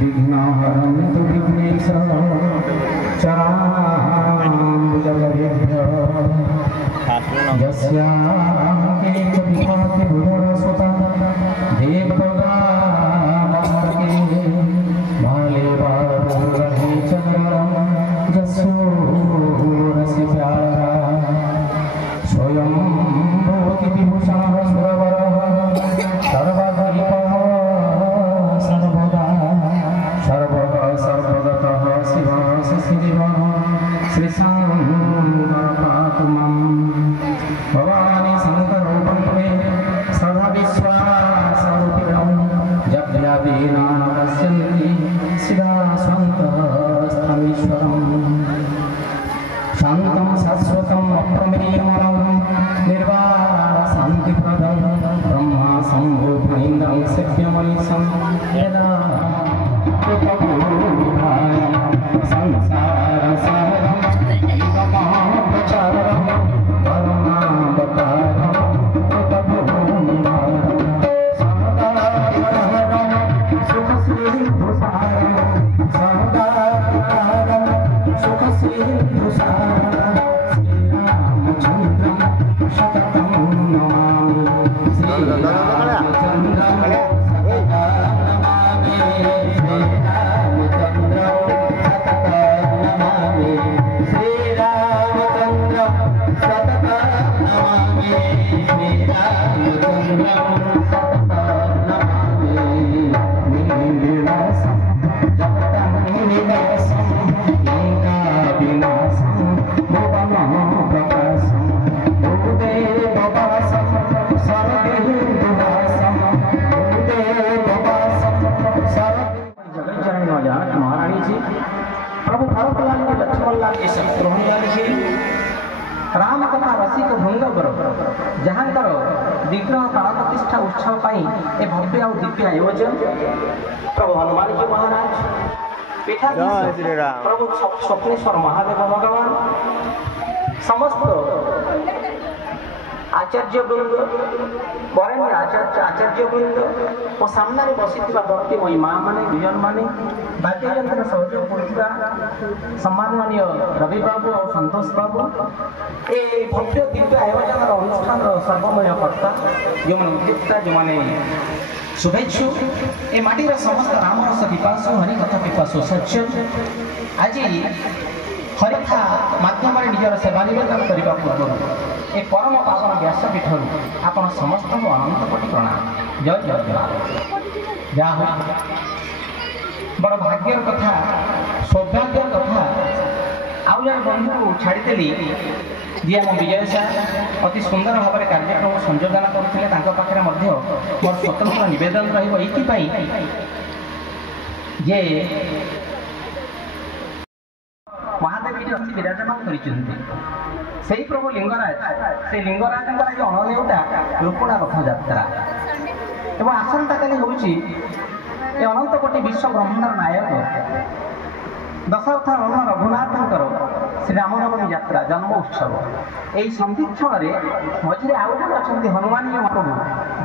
विघ्नहरन्तु विघ्नेश चराम्बुजगरेभ्यः यस्याके च विभाति भुवनसुता देवगामर्के मालेवारुरहे चन्द्रं जसोरसि प्यारा स्वयं भवति विभूषणः सुरवरः सर्वगल्पः सर्वदा सर्वः सर्वगतः शिवः श्रीशिवः श्रीशाङ्गपातु मां भवानी शङ्करो वन्दे सदा विश्वासरूपिणं जप्यादीना न पश्यन्ति शिवा स्वान्तस्थमीश्वरम् शान्तं शाश्वतम् अप्रमेयमनं निर्वाणशान्तिप्रदं ब्रह्मा सम्भूतलिङ्गं सेव्यमनीशं यदा कृतभूमिभायं संसारसारं प्रचारं करुणावतारं कृतभूमिभारं सदाहरं सुखसिन्धुसारं सदाहरं सुखसिन्धुसारं श्रीरामचन्द्रं शततं नमामि श्रीरामचन्द्रं प्रभु भरतलाल के लक्ष्मणलाल के शत्रुघ्न जी राम कथा रसिक भंग जहाँकर विग्रह प्राण प्रतिष्ठा उत्सव पाई ए भव्य और दिव्य आयोजन प्रभु हनुमान जी महाराज पीठाधीश प्रभु स्वप्नेश्वर महादेव भगवान समस्त आचार्य वृंद वरेण्य आचार्य वृंद और सामने बसी भक्तिमयी माँ मैंने गुजन मैंने वाद्ययंत्र सहयोग करता सम्माननीय रवि बाबू और संतोष बाबू ए भव्य दिव्य आयोजन अनुष्ठान सर्वमय कर्ता जो उद्योक्ता जो मैंने शुभेच्छु ए माटीर समस्त रामरस पिपासु हरिकथा पिपासु सच्चन आज हरिथा माध्यम निजर सेवा निवेदन करने पूर्व ए परम पावन व्यासपीठ आपण समस्त अनंत कोटि प्रणाम जय जय जय हो बड़ भाग्यर कथा सौभाग्यर कथा आउ जन बंधु छाड़ीदेली जी आम विजय सार अति सुंदर भाव में कार्यक्रम संयोजन करते पाखे मोर स्वतंत्र नवेदन रही जे महादेव ये अति विराजमान कर प्रभु लिंगराज से लिंगराज अनन्यटा रूपणा रथ यात्रा एवं आसंता काली हूँ अनंत कोटि विश्व ब्रह्मांडर नायक दशरथ नंदन रघुनाथ श्री रामनवमी यात्रा जन्म उत्सव यही संधिक्षण में मझे आउ जन अच्छा हनुमान जी महाप्रभु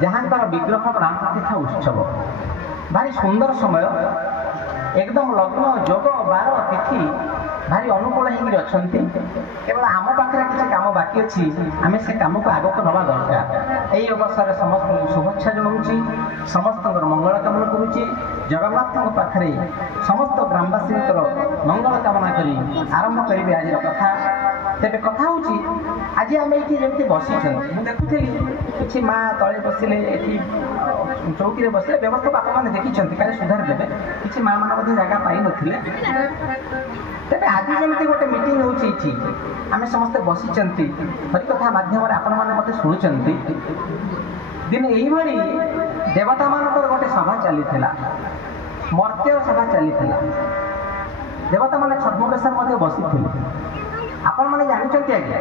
जहाँकर विग्रह प्राण प्रतिष्ठा उत्सव भारी सुंदर समय एकदम लग्न जोग बार तिथि भारी अनुकूल होकर केवल आम पाखे किसी कम बाकी अच्छी आम से कम को आग को नवा दरकार यही अवसर समस्त शुभेच्छा जनाऊँगी समस्त मंगल कामना करुच्ची जगन्नाथ पाखे समस्त ग्रामवासी मंगल कामना करी आरंभ करेंगे आज कथा तेरे कथा हूँ आज आम ये जमी बसी मुझे देखुली कि माँ तले बसिले चौकी बसिले व्यवस्था बापा मैंने देखी क्या सुधार देवे कि माँ मान जगह पाई नथिले तेरे आज जमी गोटे मीटिंग होती आम समस्ते बसी हरिकथा मध्यम आपण मैंने मत शुणुंट दिन यही देवता मान गोटे सभा चली मर्त्य सभा चली देवता मैंने छद्मवेश बसी आपण मैंने जानते आज्ञा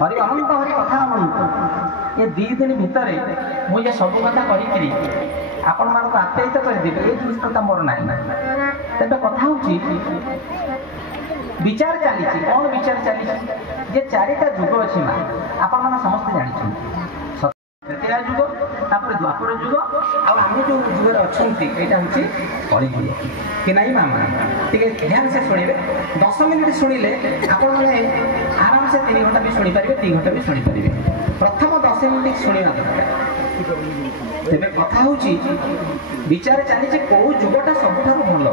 हरि अनंत हरि कथा अनंत ये 2 दिन भितर मुझे सब कथा करी आपण मान आप्यायित करदेवी ये दुष्टता मोर ना तेज कथा हूँ विचार चली कौन विचार चली जे 4टा जुग अच्छी माँ आपण मैंने समस्त जानते तृतीया जुग द्वापर जुग आम जो जुगर अच्छा यहाँ हूँ कलिजुग कि नहीं मामा टे ध्यान से शुणे 10 मिनिट शुणिले आपण मैंने आराम से 3 घंटा भी शुणी पारे 3 घंटा भी शुणी पारे प्रथम 10 मिनिट शुणा दरकार तेरे कथा हूँ विचार चली कौ जुगटा सबुठ भल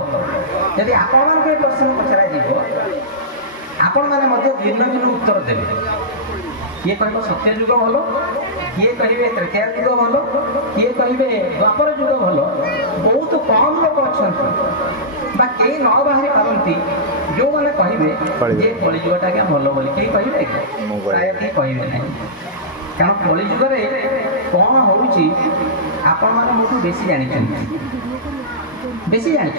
जदि आपण प्रश्न पचर आपण मैंने भिन्न भिन्न उत्तर देवे किए कह सत्य जुग भल किए कहे त्रेता जुग भल किए कहे द्वापर जुग भल बहुत कम लोक अच्छा कई न बाहरी पारती जो मैंने कहे जे कलिजुगटा क्या भल बोली कहीं कहे प्राय कहीं कहे ना कारण कलिजुगे कौन होची आपण मैंने मुझे बेसी जानी बेसी जानी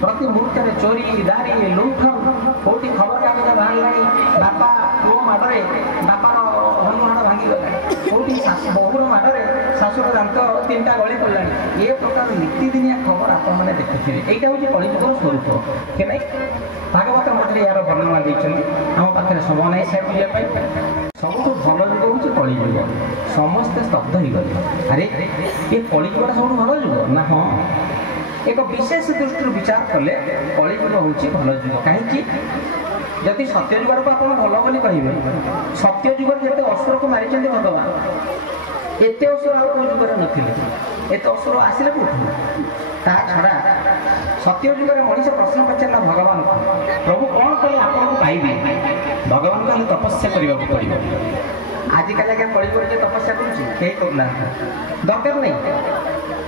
प्रति मुहूर्त में चोरी दारी लुंठन कौटी खबर कागज बाहर बापा पुओ माड़े बापार हनुहाड़ भांगीगला कौटी बहुर माड़े शाशुर दांत 3टा गली पड़ा ये प्रकार नीतिदिनिया खबर आपण मैंने देखुए यहाँ हूँ कलिजुगर स्वरूप कि नहीं भागवत मध्य यार वर्णना देते आम पाखे समय ना से बुझापी सबुठ भल जुग हूँ कलिजुग समस्ते स्तब्ध हो गले अरे ये कलिजुगटा सब भल जुग ना हाँ एक विशेष दृष्टि विचार कले कलिजुग हूँ भल जुग कहीं जदि सत्य जुगर को आप भल बोली कहे सत्य जुगर जिते असुर को मारी भगवान एत असुर आउ कौ जुगर नथिले एत असुर आसिले कौटू ता छड़ा सत्य जुगर मनीष प्रश्न पचारा भगवान को प्रभु कौन कले आपको पाइबे भगवान कहले तपस्या करने को पड़ो आजिकल आगे कलिजुग तपस्या करना दरकार नहीं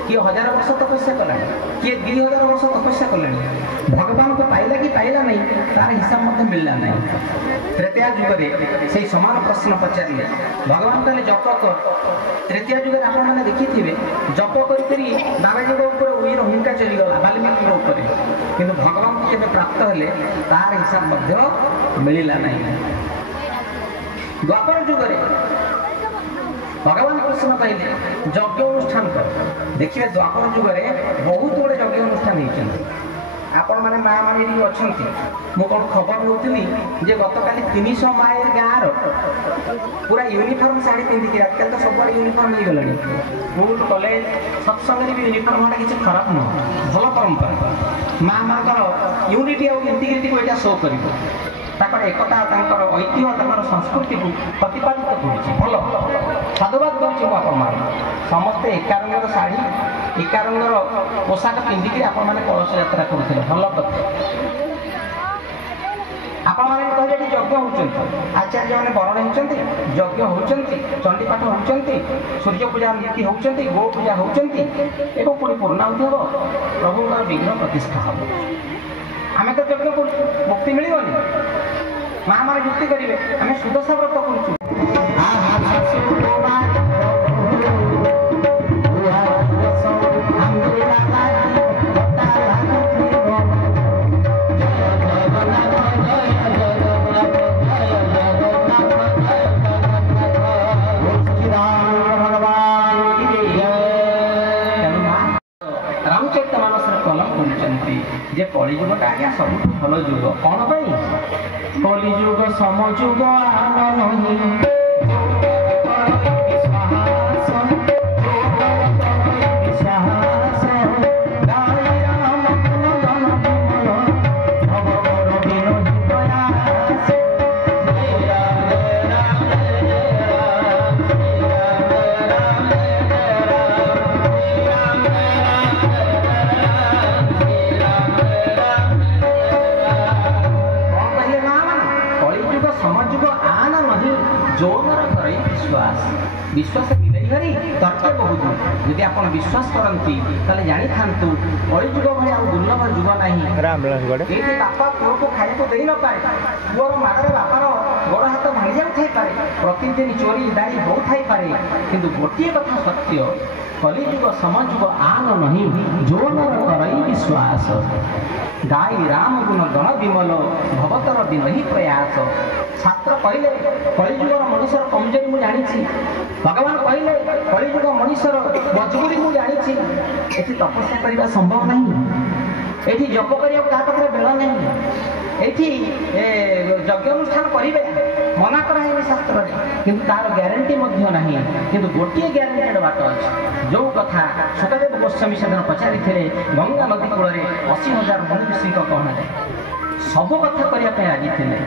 किए 1000 वर्ष तपस्या कला किए 2000 वर्ष तपस्या कले भगवान को पाइला कि पाइला नहीं तार हिसाब मिलला नहीं तृतीय जुगे से समान प्रश्न पचारे भगवान कहले जप कर तृतीय जुगे आपने देखिए जप करी बाबाजी उईर हुंका चलीगला वाल्मीकि ऊपर कि भगवान को केवे प्राप्त हेले तार हिसाब मिलला नहीं द्वापर जुगे भगवान कृष्ण कहले यज्ञ अनुष्ठान कर देखिए द्वापर जुगे बहुत गुड़े यज्ञ अनुष्ठान होती आपण मैंने माँ मैंने ये अच्छा मुझे कौन खबर नौली जे गत काली 300 माए गाँव पूरा यूनिफॉर्म शाढ़ी पिंधिकी आजकल तो सब यूनिफॉर्म हो गला स्कूल कॉलेज सत्संग भी यूनिफॉर्म हाँ किसी खराब नुह भल परंपरा माँ मानकर यूनिटी और इंटीग्रिटी को यहाँ शो कर एकता ऐतिह्य संस्कृति को प्रतिपादित कर साधुवाद कर समस्ते एका रंगर शाढ़ी एका रंगर पोशाक पिंधिकी आपण मैंने कलश यात्रा करते भल कथा आपण मैंने कहले यज्ञ होती आचार्य मैंने वरण होती यज्ञ होती चंडीपाठ होती सूर्य पूजा नीति होती गो पूजा होती एवं पुणी पूर्णाहुति हम प्रभु विघ्न प्रतिष्ठा हम आम तो यज्ञ कर मुक्ति मिलनी माँ मैंने युक्ति करेंगे आम सुदशा व्रत कर जे कलिजुगटा आज्ञा सब भल जुग कौन कलिजुग समजुग विश्वास मिले घरी तर्क बहुत यदि आप विश्वास करती जानी था कलिजुग भाई दुर्लभ जुग ना ये बापा पुओ को खाया दे न पाए पुअर माड़े बापार गोड़ हाथ भांगी जाए प्रतिदिन चोरी दारी हो थाईपे कि गोटे कथा सत्य कलिजुग समजुग आन नहीं जो नर करई विश्वास गाई राम गुण गण विमल भवतर दिन ही प्रयास छात्र कहले कलिजुगर मनुष्यर कमजोरी मुझे जानी भगवान कहले कलिजुग मनुष्यर मजबूरी मुझे जानी ये तपस्या करने संभव नहीं ये जप करने क्या पाखे बेल नहीं ये यज्ञ अनुष्ठान करेंगे मना कराई शास्त्र किंतु तार ग्यारंटी नहीं किंतु गोटे ग्यारंटेड बाट अच्छे जो कथा सुखदेव गोस्वामी सेदिन पचारि गंगा नदी कूल 80,000 मुनि ऋषि कहना सब कथा करने राजी थे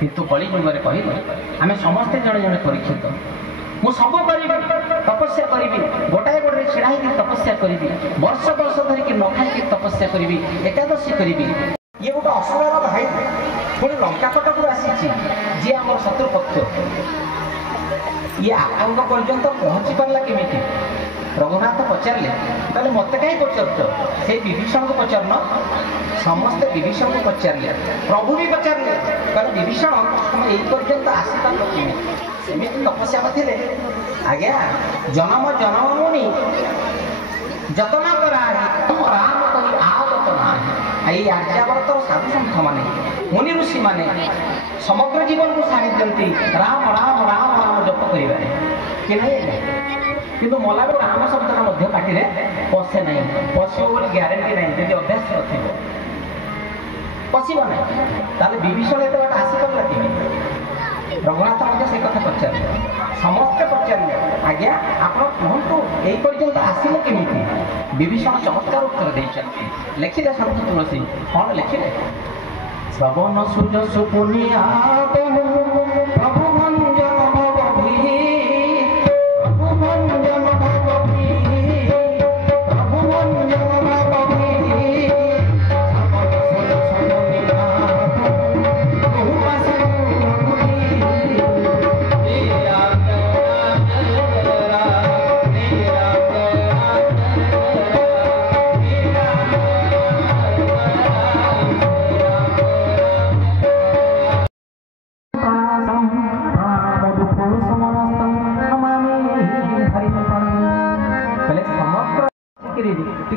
किंतु कली जुगे कहले आम समस्ते जड़े जड़े परीक्षित मु सब करी तपस्या करी गोटाए गोटे छिड़ा तपस्या करी वर्ष वर्ष धरिक न खाई तपस्या करी एकादशी करी ये गोटे असुरर भाई पुणी लंकापटक आसी जी आम शत्रुपक्ष ये आतंक पर्यंत पहुँची पारा केमी रघुनाथ पचारे तेल मत कहीं पचार से विभीषण को पचारन समस्ते विभीषण को पचारे प्रभु भी पचारे कहले विभीषण तुम यही पर्यंत आसपार केमी तपस्या थे आज्ञा जन्म जन्म मुनि जतना करा राम कही आतना ये आर्यावर्तर साधु सन्थ माने मुनि ऋषि माने समग्र जीवन को छाड़ी दिखती राम राम राम राम जप कर कि नहीं किंतु मला बेलू राम शब्द पार्टी पशे ना पशो बोली ग्यारंटी ना जब अभ्यास न पशब ना विभीषण एत बाट आसीपारा कि रघुनाथ से कथा पचारे समस्ते पचारे आज्ञा आप कहतु यही पर्यंत आसिल केमी विभीषण चमत्कार उत्तर देते लिखिले सन्त तुलसी कौन लिखिले श्रवण सुज सुपुनिया प्रभु मंजन भवभि प्रभु मंजन भवभि प्रभु मंजन भवभि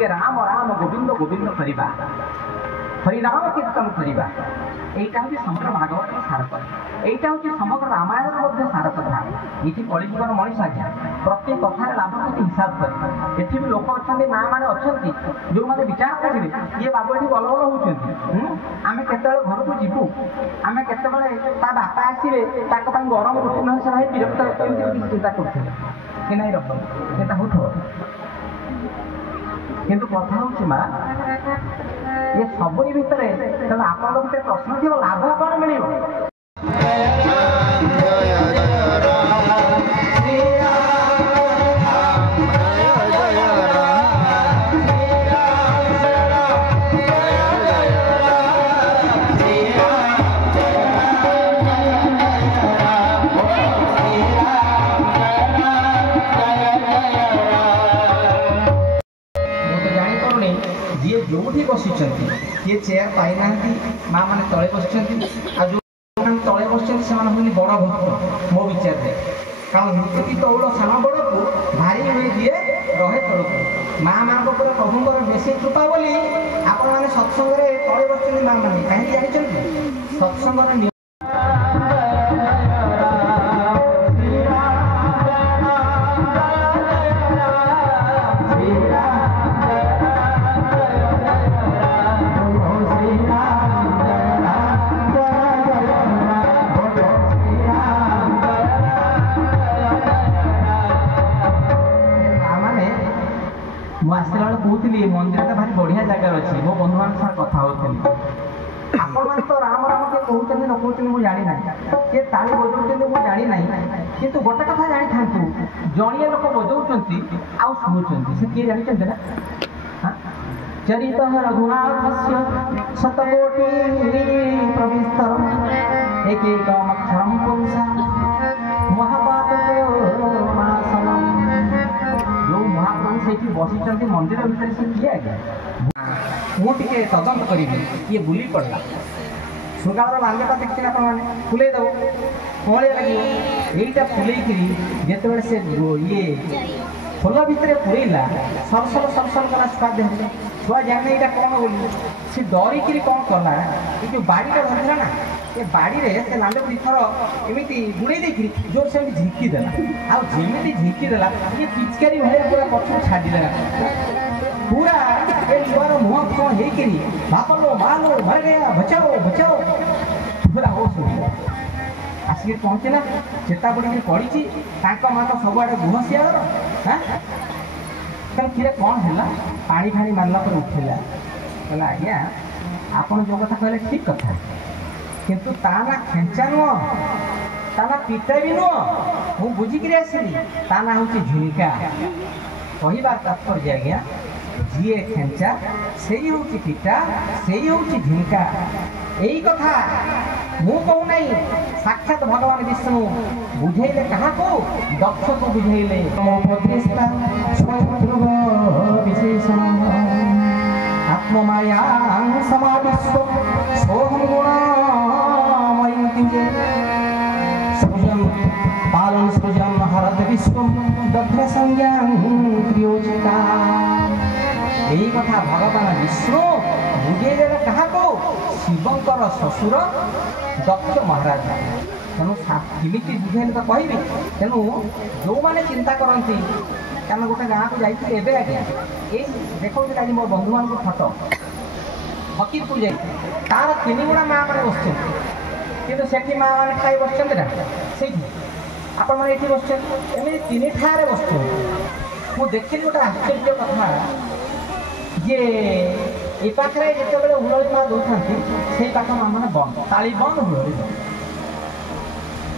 राम राम गोविंद गोविंद करवा हरिनाम कीर्तन करवा यहाँ हूँ समग्र भागवत सार कथा यहाँ हूँ समग्र रामायण सार कथा ये कलिजुगर मनीष आज्ञा प्रत्येक कथार लाभ को हिसाब कर ये भी लोक अच्छा माँ मैंने अच्छा जो मैंने विचार करेंगे ये बाबू ये बल बल होती आम के घर को जीवु आम के बापा आसवे गरम रुटी न भाई विरक्त चिंता करते कि नहीं रखता हो किंतु कथा हूँ माँ ये सबरी भितर आप प्रश्न थी लाभ कौन मिल बसी किए चेयर पाई ना माँ मैंने तले बस तले बस बड़ भक्त मो विचार कारण नीति तौल सान बड़ को भारी हुए दिए रहे तौक माँ माँ प्रभुंर बेसी कृपा बोली आपण मैंने सत्संग तले बस माँ मैंने कहीं जानते सत्संग कहती मंदिर भारी बढ़िया जगार अच्छी मो बंधु मान कथा होती आपण तो राम राम के कहते न कहते मुझे जानी ना किए ताली बजाऊँ मुझे जानी ना कितु गोटे कथा जानी था जड़िया लोक बजाऊँच आउ शुणुंट से किए जानते ना चरित रघुनाथ शतकोटि प्रविष्ट एक एक अक्षरम पुंसा महाप्रभु से बसी मंदिर भितर से किए आज्ञा मुझे तदंत करी ये बुली पड़ा सुगार मान्यता देखते आपने फुले दब कौन लगे यहीटा फुलेकरी जिते से ये फुल भितर पुरेला सरसल सरसल कला छुआ देखे छुआ जाने यहाँ कौन बोली सी डरिकी कौन कला ये जो बाड़ी धरला ना ये बाड़ी से लाल दुईथर एमती बुड़े देखी जोर से झिंकी देला आमती झिंकी देला ये पिचकारी भाई पूरा पक्ष छाड़देला पूरा छुआर मुह कौन हो बाप लो माँ लो मर गया बचाओ बचाओ पूरा होश हो ଆସିକି ପହଞ୍ଚିଲା ଚେତା ପଡ଼ିକି ପଡ଼ିଛି ତାଙ୍କ ମା ତ ସବୁଆଡ଼େ ଗୁହସିଆର ହାଁ ତେଣୁ କିରେ କ'ଣ ହେଲା ପାଣି ଫାଣି ମାରିଲା ପରେ ଉଠିଲା କହିଲା ଆଜ୍ଞା ଆପଣ ଯେଉଁ କଥା କହିଲେ ଠିକ୍ କଥା କିନ୍ତୁ ତା ନା ଖେଞ୍ଚା ନୁହଁ ତା ନା ପିତା ବି ନୁହଁ ମୁଁ ବୁଝିକିରି ଆସିଲି ତା ନା ହେଉଛି ଝିଣିକା କହିବାର ତାତ୍ପର୍ଯ୍ୟ ଆଜ୍ଞା ଯିଏ ଖେଞ୍ଚା ସେଇ ହେଉଛି ପିତା ସେଇ ହେଉଛି ଝିଣିକା ଏଇ କଥା ମୁଁ କହୁନାହିଁ ସାକ୍ଷାତ ଭଗବାନ ବିଷ୍ଣୁ ବୁଝେଇଲେ କାହାକୁ ଦକ୍ଷକୁ ବୁଝେଇଲେ आत्ममाया समाविश्व सोहम गुणमयी सृजन पालन सृजन हरत विश्व दग्ध संज्ञान क्रियोचिता यही कथा भगवान विष्णु बुझेदेले क्या शिवंकर शशुर दक्ष महाराज तेणु केमी बुझेले तो कहि तेणु जो मैंने चिंता करती कारण गोटे गाँव को जाइए आज्ञा ये देखो आज मो बंधु मान फटो फकीरपुर जा तार तीन गुणा माँ मैंने बस कि माँ मैंने खाई बस ना से आपण मैंने ये बस एमती तीन ठारे बस मुझे देखी गोटे आश्चर्य कथा जे ए पाखे जिते हुलड़ी माँ दौरान से पाख माँ मैंने बंद ताली बंद हुलड़ी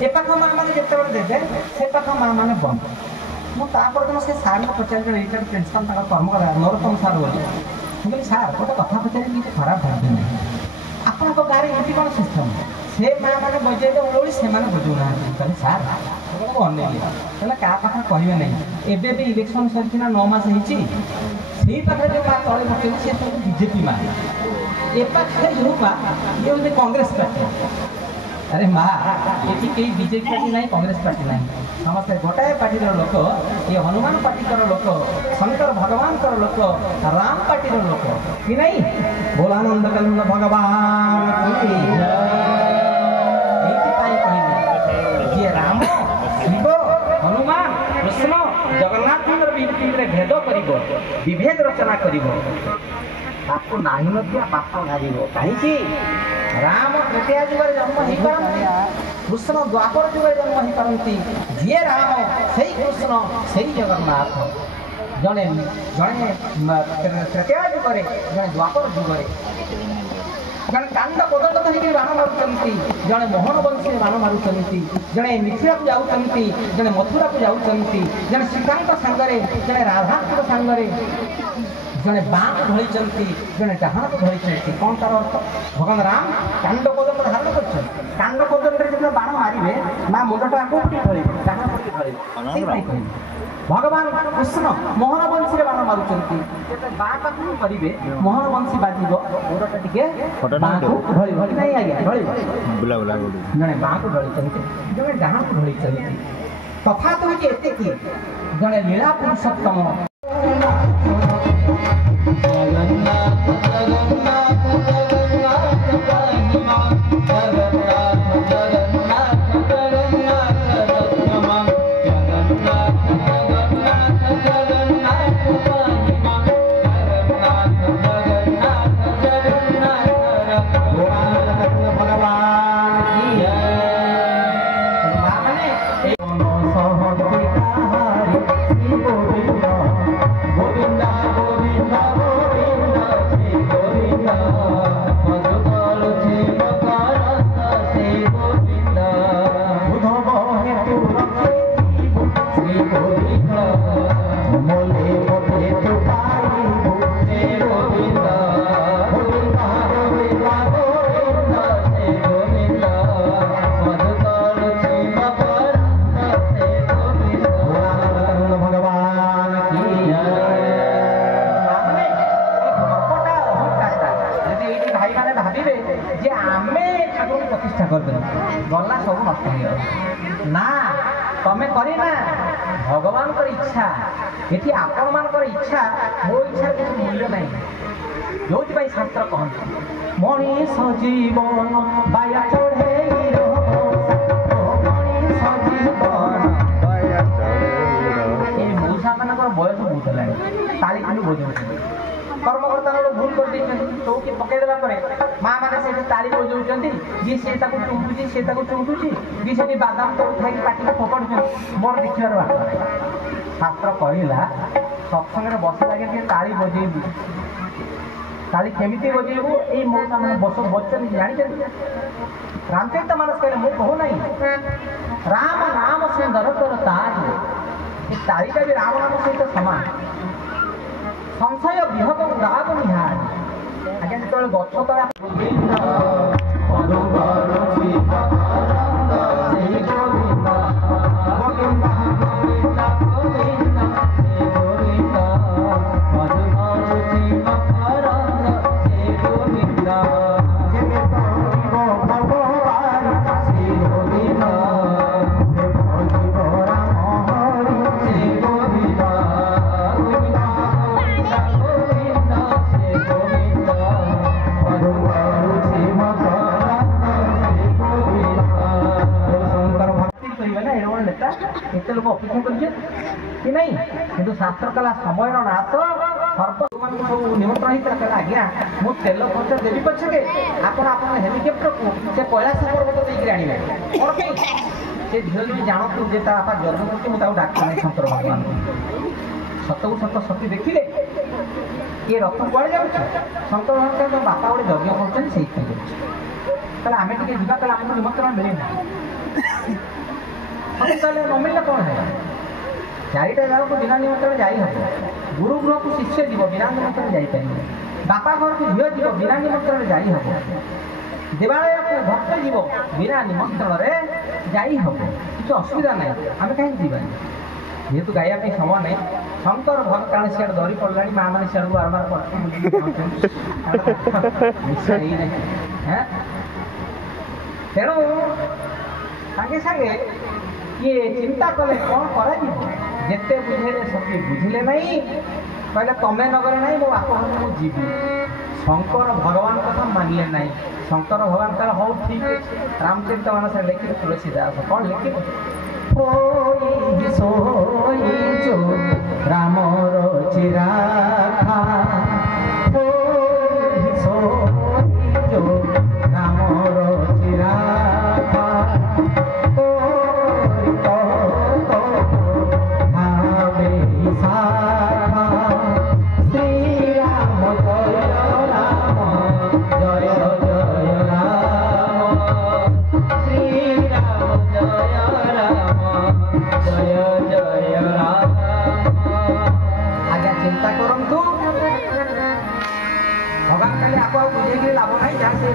ए पाख माँ मैंने जिते देते से पाख माँ मैंने बंद मुझे दिन से सार को पचार ये प्रिंसिपाल कर्मकर्ता नरोत्तम सार बोली मुझे सार गोटे कथा पचार किसी खराब भावी ना आपण गाँव में ये कौन सिस्टम से माँ मैंने बजेले उड़ी से बुझुना कहले सार अनेली कहले क्या पाखे कहे ना एवं भी इलेक्शन सरी 9 मास होती पाखे जो माँ तले बचे सी सब बीजेपी माँ ए पाखे जो माँ ये हूँ कांग्रेस पार्टी अरे माँ ये कहीं बीजेपी पार्टी ना कांग्रेस पार्टी ना समस्त गोटाए पार्टी लोक ये हनुमान पार्टी लोक शंकर भगवान लोक राम पार्टी लोक कि नहीं बोलानंद कलंद भगवान ये राम शिव हनुमान कृष्ण जगन्नाथ भेद कर विभेद रचना कर आपको नाही पाप घाव कहीं राम तृतीया जुगे जन्म हो पारती कृष्ण द्वापर जुगे जन्म हो पारती जी राम से कृष्ण से जगन्नाथ जड़े जड़े तृतीया जुगे जड़े द्वापर जुगे जड़े कांड कोदंड धरिक बाण मारुंट जड़े मोहन वंशी बाण मारुंट जड़े मिथिला को जाऊँच जड़े मथुरा को जाऊँच जड़े श्रीकांत सांगरे जड़े राधांत सांगरे जड़े बाण ढली जड़े डाहाण को ढली कौन तार अर्थ भगवान राम कांड कोदंड धारण कर कांड कोदंड जो बाण मारे माँ मुंडटा आगे ढल डाहाण पटे ढल भगवान कृष्ण मोहन वंशी बाण मारुंट बाँ पाख करेंगे मोहन वंशी बाज मुंडटा टे ढल नहीं आज्ञा ढल जड़े बाँ को ढली जड़े डाहाण को ढली तफात हूँ एति जड़े लीला पुरुषोत्तम गला सब नष्ट हो ना तमें करना भगवान इच्छा ये आपण मान इच्छा मो इच्छा किसी मूल्य ना जो शास्त्र कहते मनीष जीवन बाया चढ़े मऊसा मान बयस बहुत है ताली खाली बजाऊ कर्मकर्ता भूल कर चौकी पकईदेला माँ मैंने से ताली बजाऊँ जी सी चुमुची सी चुमुची जी से बादाम तो उठाई पाटी फोपाड़ मोर देखिए बात शास्त्र कहला सत्संग बस लगे ताली बजेबू ताली केमी बजेबू ये मौसा मैंने बस बचन जानी रामचरित मानस कहले मुझे कहू ना राम नाम सुंदर तोर ताज तालीटा भी राम नाम सहित सामान संशय बृहत उदाग निहार आज्ञा जो गछ तला एत लोक अपेक्षा कर नहीं कि शास्त्र कला समय नाश सर्प सब निमंत्रण होता आज्ञा मुझे तेल खर्च देवी पछके आप हेलिकप्टर को से कैलाश पर्वत देकर आने कौन कहीं से झील भी जानतु जे बापा जन्म करके मुझे डाक ना शंकर भगवान सत को सत सती देखिले ये रथ कड़े जाऊँ शंकर भगवान बापा गोटे यज्ञ कर आम टे जावा आमको निमंत्रण मिले ना न मिलने कौन है चारिटा जगह को बिना निमंत्रण जाई हम गुरुगृह को शिष्य जीव बिना निमंत्रण जापर बापा घर को झील जीव बिना निमंत्रण जाई हम देवालय को भक्त जीव बिना निमंत्रण जाई हम किसी असुविधा ना आम कहीं जीवानी जेहेतु गाइबा समय नहीं शंकर भक्त कारण सियाड़ दरी पड़ा माँ मैंने सियाड़ बारंबार तेणु सागे सागे ये चिंता कले कौन कर जिते बुझेले सती बुझिले नहीं कहले तमें नगरे नहीं मो बाप घर को जीवी शंकर भगवान कथा मानिले नहीं शंकर भगवान कह हौ ठीक है रामचरित मानस लिखिले तुलसीदास कौन लिखिले रामर चिराखा रामर चिराखा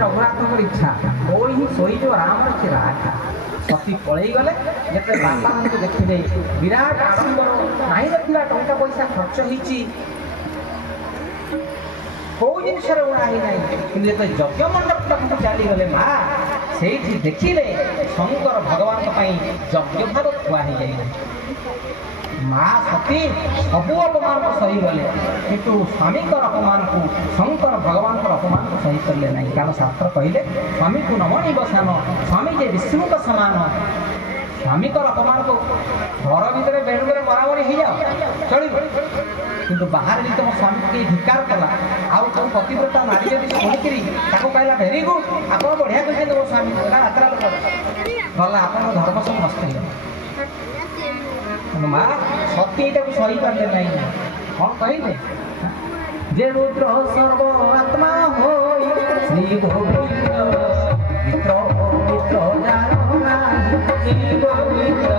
रघुनाथ इच्छा कोई सोई जो राम चिराखा सती पलि गले जिते बापा को देखिले विराट आडंबर नहीं ना टंका पैसा खर्च होती कौ जिनस उड़ाई ना कि यज्ञ मंडप तक चलीगले माँ से देखिले शंकर भगवान यज्ञ भाग थुआ माँ सती सबू अपमान को सही गले किंतु स्वामी अपमान को शंकर भगवान अपमान को सही कले ना कारण शास्त्र कहले स्वामी को नमणी बसान स्वामी जे विष्णु का समान स्वामी अपमान को घर भितर बेणुगे मरामरी हो जाओ चलो किंतु बाहर भी तुम स्वामी को धिकार कला आउ तुम पतिव्रता नारी जब शुणिकी कहला भेरी गुड आप बढ़िया कहते मो स्वामी यात्रा गला आप धर्म सब नष्ट हो माँ सती को सही पारे ना कौन कहले जे रुद्र सर्व आत्मा हो श्री गोविंद मित्र मित्र जानो नाही श्री गोविंद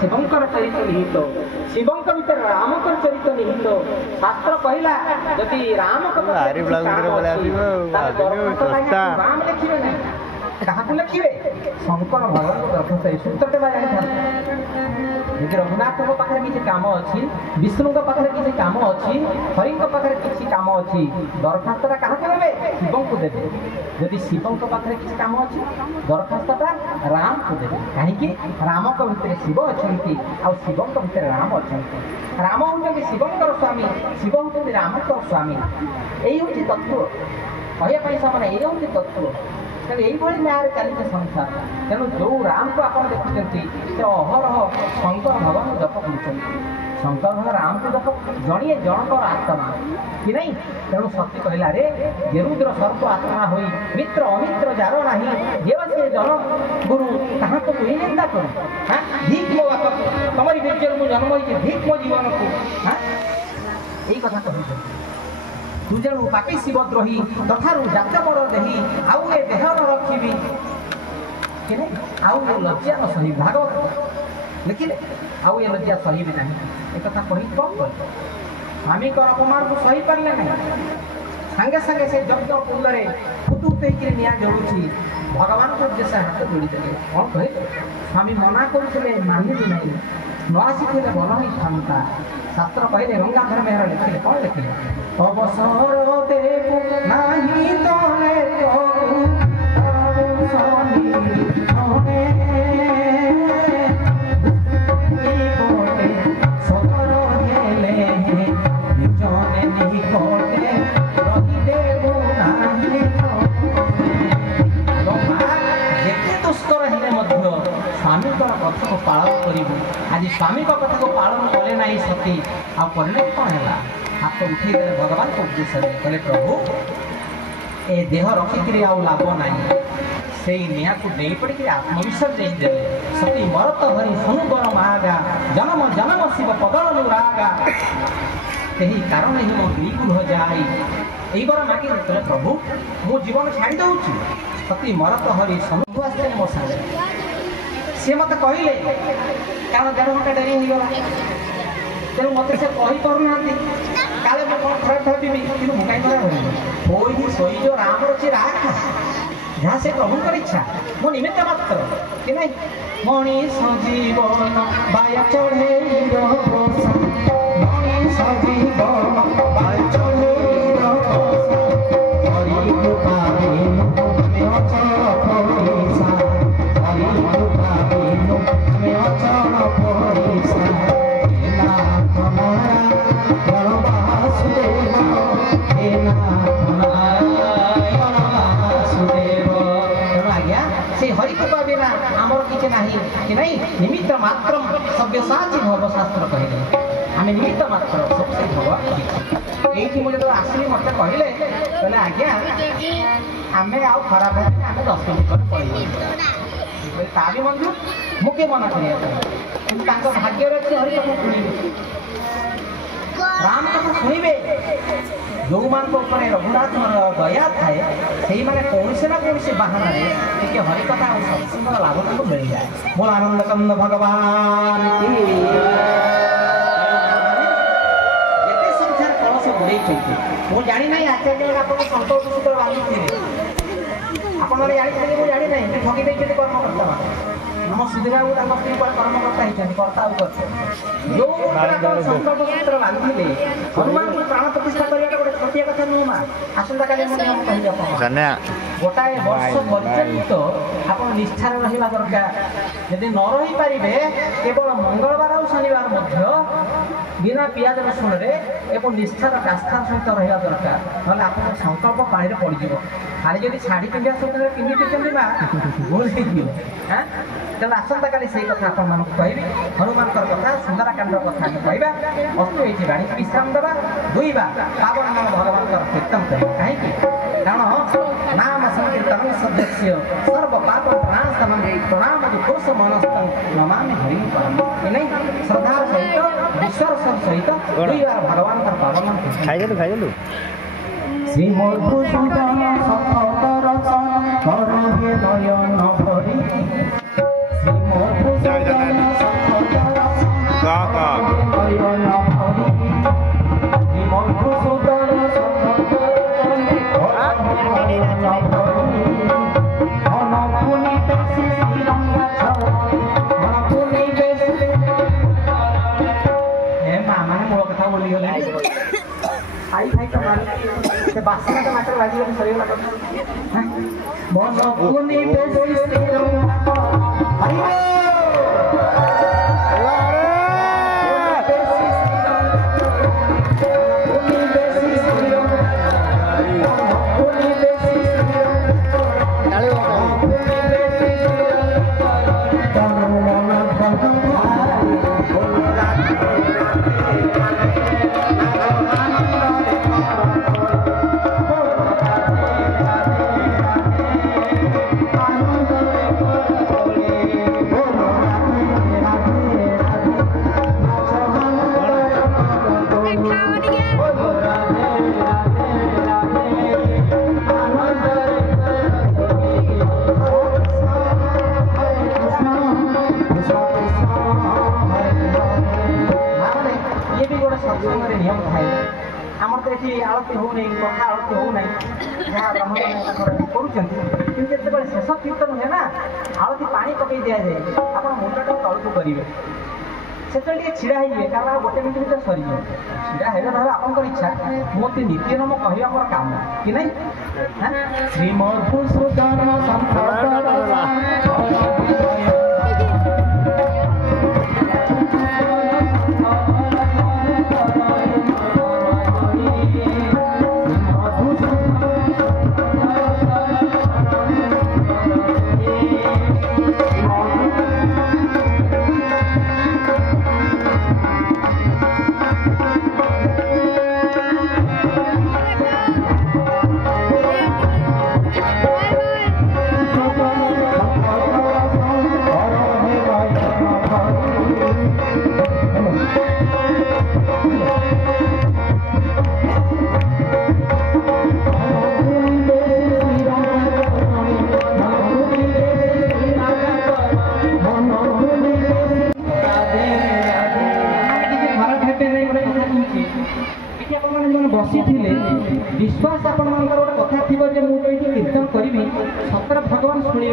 शिवंकर चरित निहित शिवंक भीतर रामकर चरित निहित शास्त्र कहला यदि राम राम लिखे କାହାକୁ ଲେଖିବେ? ଶଙ୍କର ଭଗବାନଙ୍କୁ ଦରଖାସ୍ତ। ଏ ସୂତ୍ରଟେ ବା ଜାଣିଥାନ୍ତି, ଯଦି ରଘୁନାଥଙ୍କ ପାଖରେ କିଛି କାମ ଅଛି, ବିଷ୍ଣୁଙ୍କ ପାଖରେ କିଛି କାମ ଅଛି, ହରିଙ୍କ ପାଖରେ କିଛି କାମ ଅଛି, ଦରଖାସ୍ତଟା କାହାକୁ ଦେବେ? ଶିବଙ୍କୁ ଦେବେ। ଯଦି ଶିବଙ୍କ ପାଖରେ କିଛି କାମ ଅଛି, ଦରଖାସ୍ତଟା ରାମକୁ ଦେବେ। କାହିଁକି? ରାମଙ୍କ ଭିତରେ ଶିବ ଅଛନ୍ତି, ଆଉ ଶିବଙ୍କ ଭିତରେ ରାମ ଅଛନ୍ତି। ରାମ ହେଉଛନ୍ତି ଶିବଙ୍କର ସ୍ୱାମୀ, ଶିବ ହେଉଛନ୍ତି ରାମଙ୍କର ସ୍ୱାମୀ। ଏଇ ହେଉଛି ତତ୍ତ୍ୱ। କହିବା ପାଇଁ ସେମାନେ ଏଇ ହେଉଛି ତତ୍ତ୍ୱ। ତେଣୁ ଏଇଭଳି ନ୍ୟାୟରେ ଚାଲିছে ସଂସାର। ତେଣୁ ଯେଉଁ ରାମକୁ ଆପଣ ଦେଖୁଛନ୍ତି ସେ ଅହରହ ଶଙ୍କର ଭଗବାନଙ୍କୁ ଜପ କରୁଛନ୍ତି। ଶଙ୍କର ଭଗବାନ ରାମକୁ ଜପ, ଜଣିଏ ଜଣଙ୍କର ଆତ୍ମା କି ନାହିଁ। ତେଣୁ ସତୀ କହିଲା, ରେ ଗେରୁଦ୍ର ସର୍ବ ଆତ୍ମା ହୋଇ ମିତ୍ର ଅମିତ୍ର ଯାର ନାହିଁ, ଦେବ ସେ ଜନ ଗୁରୁ ତାହାକୁ ତୁଇ ନିନ୍ଦା କରୁ। ହଁ, ଧିକ୍ ମୋ ବାପକୁ, ତମରି ବୀର୍ଯ୍ୟରୁ ମୁଁ ଜନ୍ମ ହେଇଛି, ଧିକ୍ ମୋ ଜୀବନକୁ। ହଁ, ଏଇ କଥା କହିଛନ୍ତି। ତୁ ଯେଣୁ ପାପି ଶିବଦ୍ରୋହୀ, ତଥାରୁ ଜାତ ବଡ଼ ଦେହି, ଆଉ ଏ ଦେହ ନ ରଖିବି, ଆଉ ଏ ଲଜ୍ଜା ନ ସହିବି। ଭାଗବତ ଲେଖିଲେ, ଆଉ ଏ ଲଜ୍ଜା ସହିବି ନାହିଁ। ଏ କଥା କହି କ'ଣ କଲେ? ସ୍ୱାମୀଙ୍କର ଅପମାନକୁ ସହିପାରିଲେ ନାହିଁ। ସାଙ୍ଗେ ସାଙ୍ଗେ ସେ ଯଜ୍ଞ କୁଣ୍ଡରେ ଫୁଟୁ ହେଇକିରି ନିଆଁ ଜଳୁଛି। ଭଗବାନଙ୍କ ଉଦ୍ଦେଶ୍ୟ ହାତ ଯୋଡ଼ିଦେଲେ। କ'ଣ କହିଲେ? ସ୍ୱାମୀ ମନା କରୁଥିଲେ, ମାନିଲି ନାହିଁ। ନ ଆସିଥିଲେ ଭଲ ହେଇଥାନ୍ତା। ଶାସ୍ତ୍ର କହିଲେ, ଗଙ୍ଗାଧର ମେହର ଲେଖିଲେ, କ'ଣ ଲେଖିଲେ? ଅବସର ଦେବୁ ନାହିଁ ତଳେ ସ୍ୱାମୀଙ୍କର କଥାକୁ ପାଳନ କରିବୁ। ଆଜି ସ୍ୱାମୀଙ୍କ କଥାକୁ ପାଳନ କଲେ ନାହିଁ ସତୀ, ଆଉ ପରିଣତ କ'ଣ ହେଲା? ହାତ ଉଠେଇଦେଲେ ଭଗବାନଙ୍କ ଉଦ୍ଦେଶ୍ୟରେ, କହିଲେ, ପ୍ରଭୁ ଏ ଦେହ ରଖିକିରି ଆଉ ଲାଭ ନାହିଁ। ସେଇ ନିଆଁକୁ ଡେଇଁ ପଡ଼ିକିରି ଆତ୍ମବିସର୍ଜନ ଦେଇଦେଲେ। ସତୀ ମରତ ଧରି ଶୁଣୁଗର ମାଗା, ଜନମ ଜନମ ଶିବ ପଦଳୁ ରାଗା, ସେହି କାରଣ ହିଁ ମୋ ଗିରିଗୁହ ଯାଇ। ଏଇ ବର ମାଗି କହିଲେ, ପ୍ରଭୁ ମୁଁ ଜୀବନ ଛାଡ଼ି ଦେଉଛି। ସତୀ ମରତ ହରି ଶୁଣୁ ଆସିଲେ ମୋ ସାଙ୍ଗରେ। ସିଏ ମୋତେ କହିଲେ, କାରଣ 1.5 ଘଣ୍ଟା ଡେରି ହେଇଗଲା, ତେଣୁ ମୋତେ ସେ କହିପାରୁନାହାନ୍ତି। କାଳେ ମୁଁ କ'ଣ ଖରାପ ଭାବିବି, କିନ୍ତୁ ମୁଁ କାହିଁ ଖରାପ ଭାବିବି? ହୋଇନି ଶୋଇଯ ରାମର ଅଛି ରାଖ, ଯାହା ସେ ପ୍ରଭୁଙ୍କର ଇଚ୍ଛା, ମୁଁ ନିମିତ୍ତ ମାତ୍ର କି ନାହିଁ। ମଣିଷ ଜୀବନ ବାୟା ଚଢ଼େଇର ବସା, ମଣିଷ ଜୀବନ ବାୟା ଚଢ଼େଇର ବସା, ହରିକୁ ପାଇନୁ ଆମେ ଅଚଳ ପଡ଼ିଶା, ହରିକୁ ପାଇନୁ ଆମେ ଅଚଳ ପଡ଼ିଶା। ହେ ନାଥ ନାରାୟଣ ବାସୁଦେବ, ହେ ନାଥ ନାରାୟଣ ବାସୁଦେବ। ତେଣୁ ଆଜ୍ଞା ସେଇ ହରିକୃପା ବିନା ଆମର କିଛି ନାହିଁ କି ନାହିଁ। ନିମିତ୍ତ ମାତ୍ର ସବ୍ୟସାଚୀ ଭବ, ଶାସ୍ତ୍ର କହିଲେ। ଆମେ ନିମିତ୍ତ ମାତ୍ର, ସବୁ ସେଇ ଭଗବାନ କହିଛି। ଏଇଠି ମୁଁ ଯେତେବେଳେ ଆସିଲି ମୋତେ କହିଲେ, ଆଜ୍ଞା ଆମେ ଆଉ ଖରାପ ଭାବିନି, ଆମେ 10 ମିନିଟ୍ ପରେ ପଳେଇବୁ। ତା ବି ମଞ୍ଜୁର, ମୁଁ କିଏ ମନା କରିବା ପାଇଁ। କିନ୍ତୁ ତାଙ୍କ ଭାଗ୍ୟରେ ଅଛି ହରି କଥା ଶୁଣିବେ, ରାମ କଥା ଶୁଣିବେ। ଯେଉଁମାନଙ୍କ ଉପରେ ରଘୁନାଥଙ୍କର ଦୟା ଥାଏ, ସେଇମାନେ କୌଣସି ନା କୌଣସି ବାହାନାରେ ଟିକେ ହରିକଥା ଆଉ ସତ୍ସଙ୍ଗର ଲାଭ ତାଙ୍କୁ ମିଳିଯାଏ। ବୋଲ ଆନନ୍ଦ କନ୍ଦ ଭଗବାନ କି। ଯେତେ ସଂଖ୍ୟାର କଳସ ବୁଡ଼େଇଛନ୍ତି, ମୁଁ ଜାଣିନାହିଁ ଆଚାର୍ଯ୍ୟ ଆପଣଙ୍କୁ ସନ୍ତୋଷ ସୂତ୍ର ବାନ୍ଧିଥିଲେ। ଆପଣମାନେ ଜାଣିଛନ୍ତି, ମୁଁ ଜାଣିନାହିଁ। ଠକି ଦେଇଛନ୍ତି କର୍ମକର୍ତ୍ତା ମାନେ। ଆମ ସୁଧୀରବାବୁ ତାଙ୍କ ସ୍ତ୍ରୀ କୁଆଡ଼େ କର୍ମକର୍ତ୍ତା ହେଇଛନ୍ତି, କର୍ତ୍ତା ଆଉ ଯେଉଁ ସଂକଳ୍ପ ସୂତ୍ର ବାନ୍ଧିଲେ ହନୁମାନଙ୍କୁ ପ୍ରାଣ ପ୍ରତିଷ୍ଠା କରିବାଟା ଗୋଟେ ଛୋଟିଆ କଥା ନୁହଁ ମା। ଆସନ୍ତାକାଲି ମୁଁ ନିୟମ କହିବି ଆପଣ। ଗୋଟାଏ ବର୍ଷ ପର୍ଯ୍ୟନ୍ତ ଆପଣ ନିଷ୍ଠାରେ ରହିବା ଦରକାର। ଯଦି ନ ରହିପାରିବେ, କେବଳ ମଙ୍ଗଳବାର ଆଉ ଶନିବାର ମଧ୍ୟ ବିନା ପିଆଜ ରସୁଣରେ ଏବଂ ନିଷ୍ଠାର କାଷ୍ଠାର ସହିତ ରହିବା ଦରକାର। ନହେଲେ ଆପଣଙ୍କ ସଂକଳ୍ପ ପାଣିରେ ପଡ଼ିଯିବ। ଖାଲି ଯଦି ଶାଢ଼ୀ ପିନ୍ଧିବା ସୂତ୍ରରେ ପିନ୍ଧି ଦେଇଛନ୍ତି ମା, ଭୁଲ ହେଇଯିବ। ତେଣୁ ଆସନ୍ତାକାଲି ସେଇ କଥା ଆପଣମାନଙ୍କୁ କହିବି। ହନୁମାନଙ୍କର କଥା, ସୁନ୍ଦରାକାଣ୍ଡର କଥା ଆମେ କହିବା। ଅସ୍ତୁ ହେଇଛି ବାଣୀକୁ ବିଶ୍ରାମ ଦେବା, ଦୁଇବା ପାବନ ନାମ ଭଗବାନଙ୍କର କୀର୍ତ୍ତନ କରିବା। କାହିଁକି? କାରଣ ନାମ ସଂକୀର୍ତ୍ତନ ସଦସ୍ୟ ସର୍ବ ପାପ ପ୍ରଣାଶନଂ ପ୍ରଣାମ ପୁରୁଷ ମନସ୍ଥ ନମାମି ହରି ପରମ। କି ନାହିଁ? ଶ୍ରଦ୍ଧାର ସହିତ, ବିଶ୍ୱାସ ସହିତ ଦୁଇବାର ଭଗବାନଙ୍କର ପାବନ ଖାଇଦେଲୁ। ଶ୍ରୀ ମଧୁସୂଦନ ସଫଳ ରଚନ କରବେ ନୟନ ଭରି, ଶ୍ରୀ ମଧୁସୂଦନ ସଫଳ ରଚନ କରବେ ନୟନ ଭରି, ଶ୍ରୀ ମଧୁସୂଦନ ସଫଳ ରଚନ କରବେ ନୟନ ଭରି। ଆସିଲା ତ ନାକରେ ବାଜିଗଲେ ସରିଗଲା କଥା। ମନକୁନି ବେଶୀ ସ୍ଥିର नियम थाए आमर तो ये आलती हो नहीं कथा आलती हो नहीं जहाँ ब्राह्मण करुँचे शेष कीर्तन हुए ना आलती पानी पकई दि जाए आप मुंडा तौक करेंगे से छिड़ा है कारण गोटे मिनट भर सर छिड़ा है ना आपंकर इच्छा मत नीति नियम कह मोर काम कि नहीं श्रीमधुसूदन बसी थे विश्वास आपण गोटे कथा थी मुझे कीर्तन करी सतर भगवान शुणे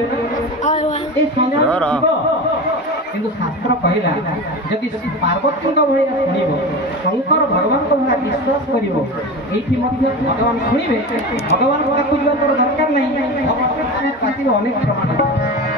किंतु शास्त्र कहला जदि पार्वती भाई शुण शंकर भगवान भाई विश्वास कर भगवान शुणे भगवान को दरकार नहीं अनेक प्रमाण